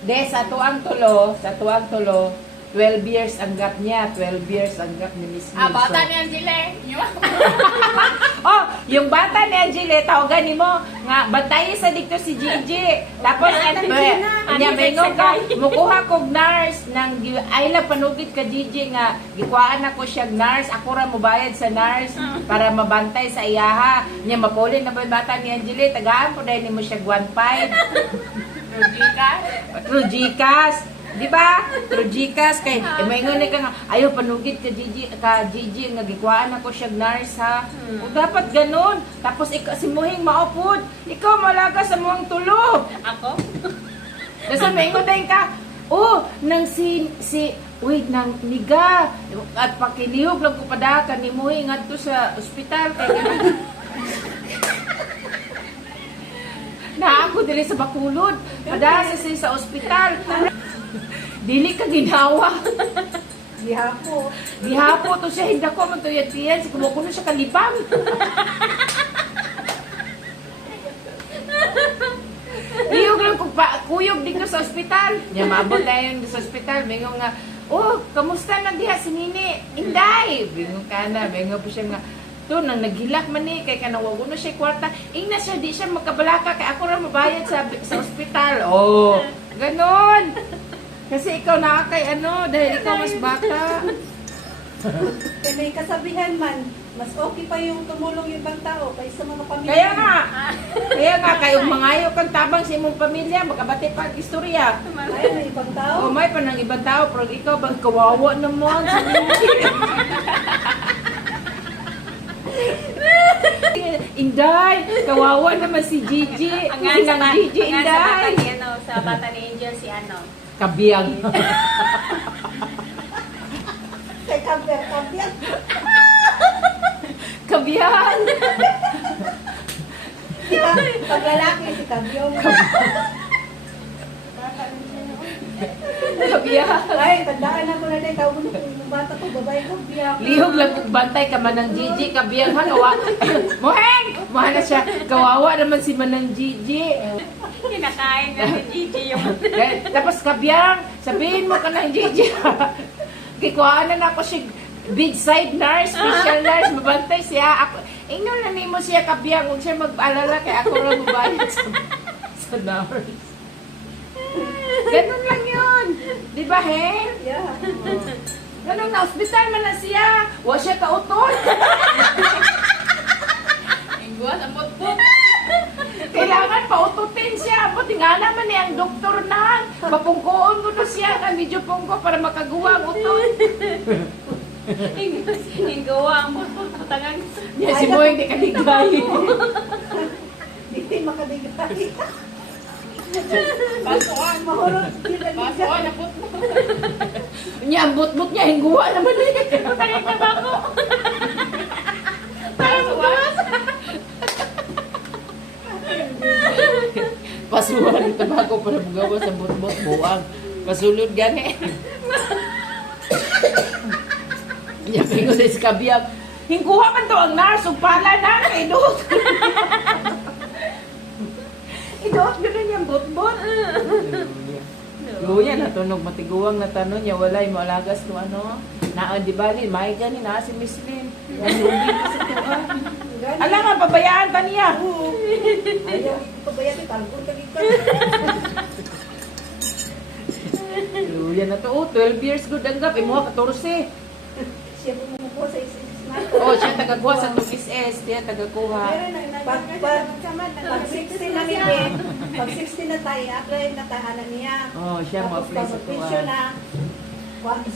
De, sa tuang tulo, 12 years ang gap niya, 12 years ang gap ni Miss Mil. Bata ni Angela. Oh, yung bata ni Angela, tawagan ni mo, nga, bantayin sa dito si Gigi. Tapos, niya, mayroon ka, mukuha kong nurse, ay lang panugit ka Gigi, nga, gikuhaan ako siya nurse, ako ra mubayad sa nurse, para mabantay sa iyaha. Niya, mapulin na ba yung bata ni Angela, tagaan po dahil mo siya 1.5. True Gcash. Di ba? True Gcash kay maingon ka nga ayo panugid ka Gigi nga gikwaan ako siya nurse ha. O dapat ganun. Tapos ikaw si Muhing maupod. Ikaw malaga sa muang tulo. Ako? Kasi maingon din ka. Oh, nang wait nang niga at pakilihog lang ko padaka ni Muhing adto sa ospital kay na ako dili sa Bacolod. Padasa sa ospital. Dili ka ginawa. Gihapo to siya, hindi ko man to yatiyan. Kumukuno siya kalibang. Liyog lang kuyog dito sa ospital. Niya, maabot na yun sa ospital. Bingong nga, oh, kamusta na diha si Nini? Inday! Bingong ka na, bingong po siya nga, to, nang naghilak man eh, kay kanawago na siya kwarta. Ingna siya, di siya magkabalaka, kay ako na mabayad sa ospital. Oh, ganon. Kasi ikaw nakakay dahil ikaw mas bata. Kaya may kasabihan man, mas okay pa yung tumulong yung ibang tao kaysa mga pamilya. Kaya nga, kayong mangayo kang tabang sa imong pamilya, makabati pa ang istorya. Ay, may ibang tao. O may pa ng ibang tao, pero ikaw bang kawawa naman sa Inday, kawawa naman si Gigi. Ang nga sa Gigi, Inday. Sa bata ni Angel si Kabiyang. Kay Kabian. Kabiyang. Pag lalaki si Kabyong. Kabiyang. Ay, tandaan ako na din. Tawag mo yung bata ko, babae ko, Kabyong. Lihog lang kung bantay ka Manang Gigi, kabiyang halawa. Moheng! Mahal na siya. Kawawa naman si Manang Gigi. Kinakain na si Gigi yung... Tapos kabiyang, sabihin mo ka ng Gigi. Kikuhaan na ako siya bedside nurse, special nurse, mabantay siya. Ako, ingno na nimo siya kabiyang, huwag siya mag-alala kay ako lang mabayad sa nurse. Ganun lang yun. Di ba, Hen? Yeah. Ganun na, hospital man na siya. Huwag siya kautol. Ingwa sa putput. Kailangan paututin siya. Buti nga naman ang doktor na. Papungkoon mo na siya na medyo pungko para makaguwa ang utol. Ingwa ang putput. Patangan. Yan si Moy, hindi kaligay. Hindi makadigay. Basuan. Mahurot. Basuan na putput. Niya, ang butbut niya, hingguwa naman eh. Patangan na ba ako? Basuan. Pasuhan ng tabako para bugawa sa butbut buwag. Pasulod gani. Yan, pingo sa kabiyag. Hingguha man to ang nurse, pala na, inuot. Inuot ko na niyang butbut. Luya, natunog, matiguang na tanong niya, walay mo alagas to naan di bali, may gani na si Miss Lynn. Nalubi na sa tuwa. Alam nga, pabayaan pa niya. Ayaw, pabayati, talbon ka dito. Luya na to, 12 years good ang gap, imuha 14. Siya pumukuha sa isa-isa. Oh, siya tagakuha sa 2SS, siya tagakuha. Pag 16 na niya, pag 16 na tayo, apply na tahanan niya. Oh, siya Tapos ma-apply sa pag-pension tuwa. na,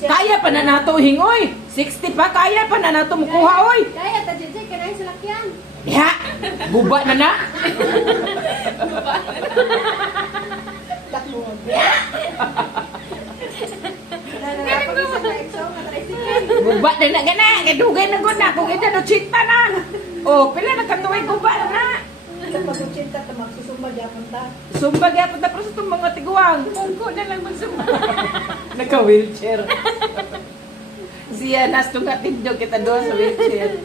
Kaya pa na nato hingoy. 60 pa, kaya pa na nato mukuha, oy. Kaya, tajidjay, kanayin sa lakyan. Ya, buba na na. Takbo. Napag-isa na exo, matricycle. Buba na na gana, kadugay na gud na kung ida no chita na. Oh, pila na katuig guba na. Kapag uchinta, magsusumba dyan ta. Sumba gyapon ta pero sa itong mga tiguang. Pungko na lang magsumba. Naka-wheelchair. Siya nas tunga tindog kita doon sa wheelchair.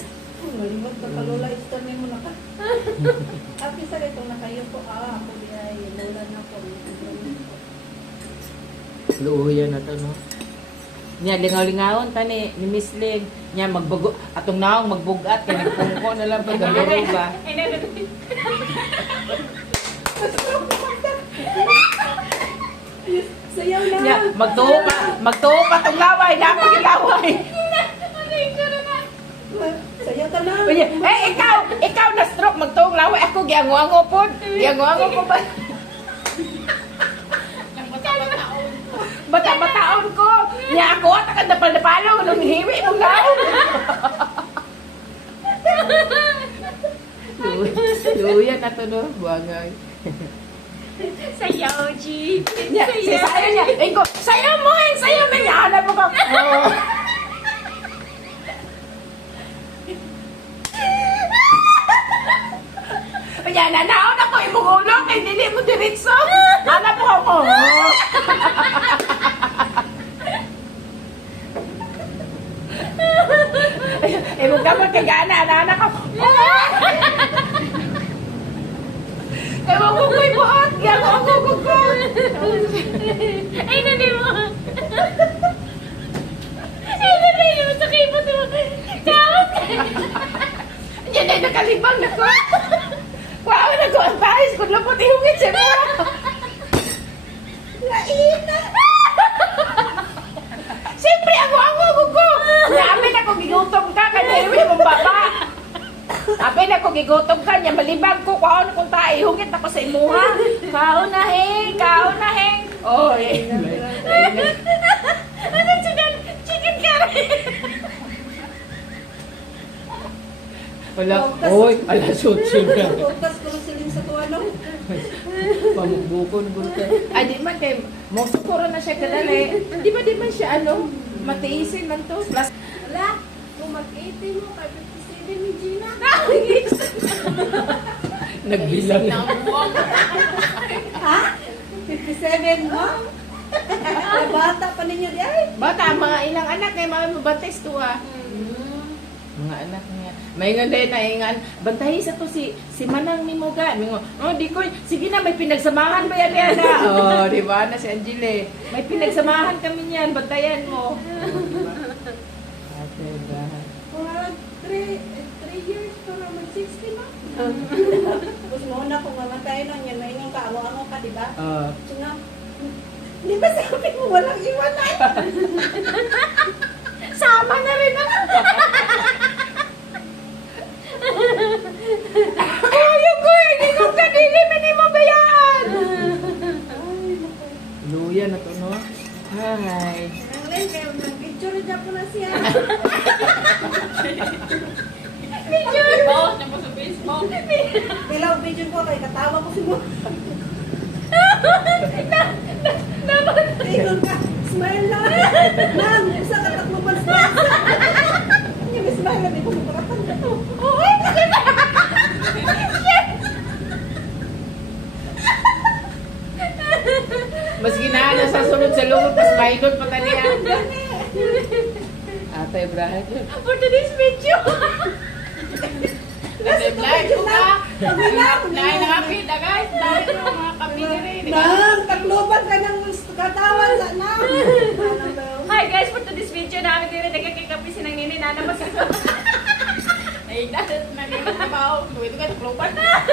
Malimot na kalula, istormin mo na ka. Happy sa itong nakayo po. Ako di ay lola na po. luuyan na to, no? Nya, lingaw-lingawon tani ni Miss Ling. Nya, magbago, atong naong magbugat, kaya nagpungko na lang pagkalaro ba? Ay, nagot. Sayaw na. Nya, magtuo pa tong laway, dapat yung laway. Sayaw ta na. Uy, ikaw na stroke, magtuong laway. Ako, giyango-ango po. Giyango-ango po ba? Bata-bataon ko. Nya ako, takad na palapalo, lumihiwi mong laway. Luya na to, no? Buangay. Sayaw, G. Nya, sayo niya. Iko, sayo mo eh, sayo mo. Nya, hanap mo ka. Oh. Kaya nanaon ako, imong ulo, kay dili mo diretso. Hanap mo ako. Imong kamot kay gana, anak ako. Kaya mo ko'y buot, kaya ko. Ay, nani mo. Ay, nani mo. Sa kibot mo. Tawag ka. Yan ay nakalibang na ko. Wow, na ko ang pahis kung lupot ihungit siya mo. Laina. Siyempre, ako ko. Namin ako gigutom ka, kaya iwi mong baba. Apay na ko gigutom ka niya, malibang ko, kaon kung tayo, ihungit ako sa imuha. Kaunahing. Oh, eh. Ano chicken curry? Wala. Oy, ala sutsing ka. Utas ko lang siling sa tuwa no. Pamugbukon gulta. Ay, di man kay mo sukuro na siya kadali. Di man siya matiisin man to. Plus Wala. Kung mag-80 mo, kay 57 ni Gina. nagbilang. Ha? 57 mo? Bata pa ninyo di ay. Bata, mga ilang anak kay mga mabatis to ah. Mga anak niya. Maingon din na ingan. Bantahi sa to si Manang Mimoga. Mingo, oh, di ko, sige na, may pinagsamahan ba yan yan na? Oh, di ba na si Angele. May pinagsamahan kami niyan, bantayan mo. Ate, bahan. Mga 3 years para mag-60 na. Tapos muna kung mamatay lang yan, may inyong kaamo-amo ka, di ba? So nga, di ba sabi mo walang iwanan? Sama na rin ako. Ayun ko eh, hindi ko kadili, mani mo bayaan. Luya na to, no? Hi. Ang rin, kaya nag-picture rin ako na siya. Post na po sa Facebook. Pilaw video ko, kaya katawa ko si mo. Tingnan ka, smile lang. Ma'am, isa ka tatlo pa smile. Yung smile na, di ko magkakatan ka to. Mas ginana sa sunod sa lungod, mas mailot pa taniya. Ate, Brian. For today's video. Ate, Brian, ka. Dahil nakakita guys. Dahil mga kapili. Ma'am, takloban ka ng katawan sa ma'am. Hi guys, for today's video namin din nagkakikapi si nang nini na naman sa ay dahil manila na ba ako ito ka tukloban na.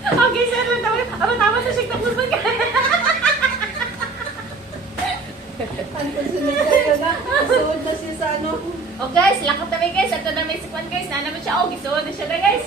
Okay sir, tama sa shake na puso ka. Ang sunod kayo na, suod na siya sa ano. Oh guys, lakot na guys. Ato na may sikwan guys. Na naman siya. Oh, gisuod na siya na guys.